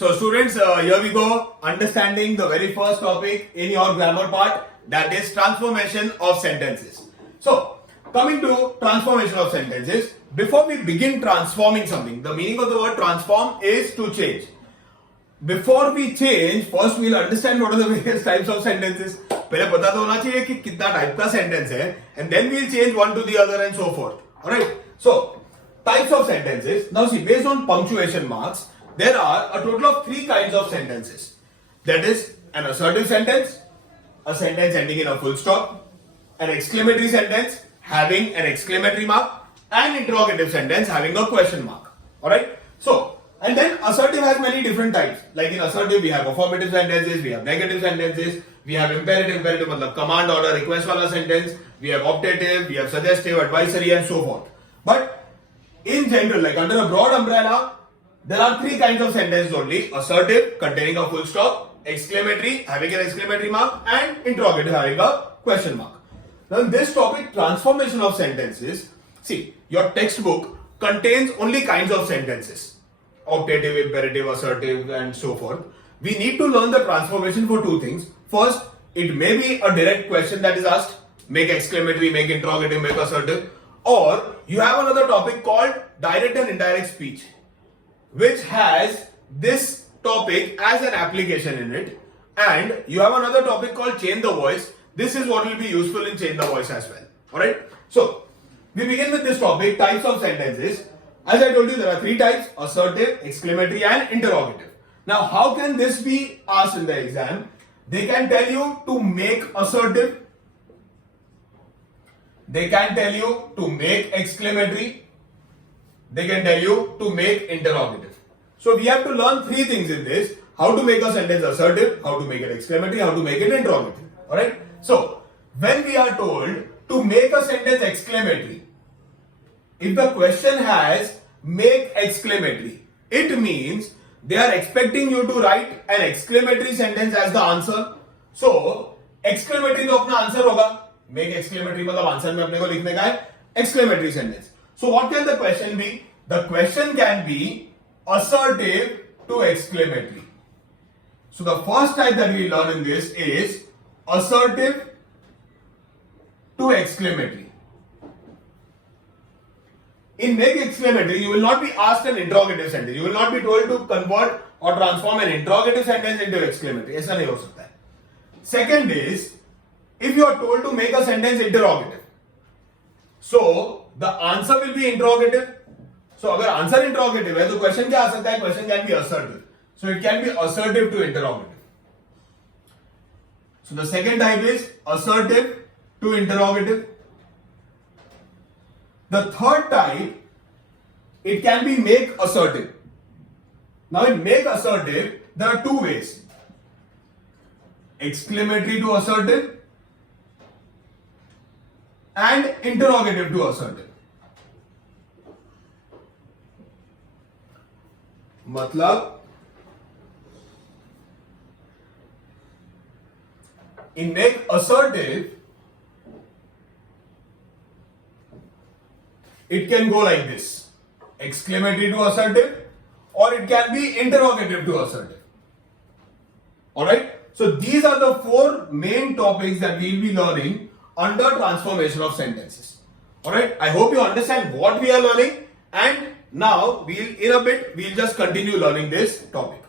So students, here we go, understanding the very first topic in your grammar part, that is transformation of sentences. So, coming to transformation of sentences, before we begin transforming something, the meaning of the word transform is to change. Before we change, first we'll understand what are the various types of sentences. पहले पता तो होना चाहिए कि कितना type का sentence है, and then we'll change one to the other and so forth. Alright? So, types of sentences. Now see, based on punctuation marks, there are a total of 3 kinds of sentences. That is an assertive sentence, a sentence ending in a full stop, an exclamatory sentence having an exclamatory mark, and interrogative sentence having a question mark. Alright? So, and then assertive has many different types. Like in assertive, we have affirmative sentences, we have negative sentences, we have imperative मतलब command order request वाला sentence, we have optative, we have suggestive, advisory and so forth. But in general, like under a broad umbrella, there are 3 kinds of sentences only: assertive, containing a full stop; exclamatory, having an exclamatory mark; and interrogative, having a question mark. Now, in this topic, transformation of sentences, see, your textbook contains only kinds of sentences: optative, imperative, assertive, and so forth. We need to learn the transformation for 2 things. First, it may be a direct question that is asked: make exclamatory, make interrogative, make assertive. Or you have another topic called direct and indirect speech, which has this topic as an application in it. And you have another topic called change the voice. This is what will be useful in change the voice as well. Alright? So, we begin with this topic, types of sentences. As I told you, there are 3 types: assertive, exclamatory, and interrogative. Now, how can this be asked in the exam? They can tell you to make assertive. They can tell you to make exclamatory. They can tell you to make interrogative. So we have to learn 3 things in this: how to make a sentence assertive, how to make it exclamatory, how to make it interrogative. Alright? So, when we are told to make a sentence exclamatory, if the question has make exclamatory, it means they are expecting you to write an exclamatory sentence as the answer. So, exclamatory तो अपना answer होगा. Make exclamatory मतलब answer में अपने को लिखने का है exclamatory sentence. So what can the question be? The question can be assertive to exclamatory. So the first type that we learn in this is assertive to exclamatory. In make exclamatory, you will not be asked an interrogative sentence. You will not be told to convert or transform an interrogative sentence into exclamatory. ऐसा नहीं हो सकता है. Second is, if you are told to make a sentence interrogative, so the answer will be interrogative. So अगर answer interrogative है तो question क्या आ सकता है? Question can be assertive. So it can be assertive to interrogative. So the second type is assertive to interrogative. The third type, it can be make assertive. Now in make assertive, there are 2 ways: exclamatory to assertive and interrogative to assertive. मतलब in make assertive, it can go like this: exclamatory to assertive, or it can be interrogative to assertive. Alright? So these are the 4 main topics that we will be learning under transformation of sentences. Alright? I hope you understand what we are learning, and now we'll just continue learning this topic.